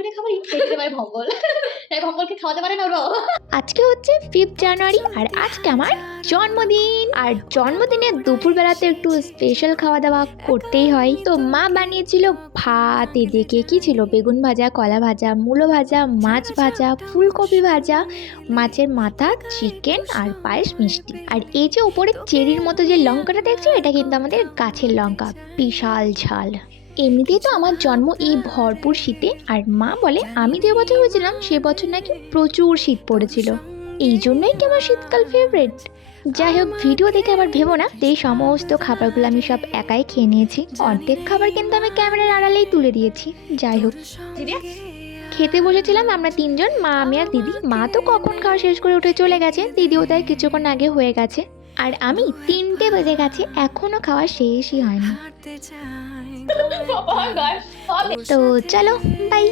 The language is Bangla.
জনের খাবারই খেয়ে দিতে পারে ভম্বল। তাই ভম্বলকে খাওয়াতে পারে না ওরা। আজকে হচ্ছে 5 জানুয়ারি আর আজকে আমার জন্মদিন। আর জন্মদিনের দুপুরবেলাতে একটু স্পেশাল খাওয়া দাওয়া করতেই হয়। তো মা বানিয়েছিল ভাত, এদিকে কি ছিল বেগুন ভাজা, কলা ভাজা, মূলো ভাজা, মাছ ভাজা, ফুলকপি ভাজা, মাছের মাথা, চিকেন আর পায়েস, মিষ্টি। আর এই যে উপরে চেরির মতো যে লঙ্কাটা দেখছো, এটা কিন্তু আমাদের গাছের লঙ্কা, বিশাল ঝাল। এমনিতেই তো আমার জন্ম এই ভরপুর শীতে, আর মা বলে আমি যে বছর হয়েছিলাম সে বছর নাকি প্রচুর শীত পড়েছিল, এই জন্যই কি আমার শীতকাল ফেভারিট। যাই হোক, ভিডিও দেখে আবার ভেবো না এই সমস্ত খাবারগুলো আমি সব একাই খেয়ে নিয়েছি। অর্ধেক খাবার কিন্তু আমি ক্যামেরার আড়ালেই তুলে দিয়েছি। যাই হোক, খেতে বসেছিলাম আমরা তিনজন, মা, আমি আর দিদি। মা তো কখন খাওয়া শেষ করে উঠে চলে গেছে, দিদিও তাই কিছুক্ষণ আগে হয়ে গেছে। আর আমি 3টে বেজে গেছে, এখনো খাওয়া শেষই হয়নি। তো চলো, বাই।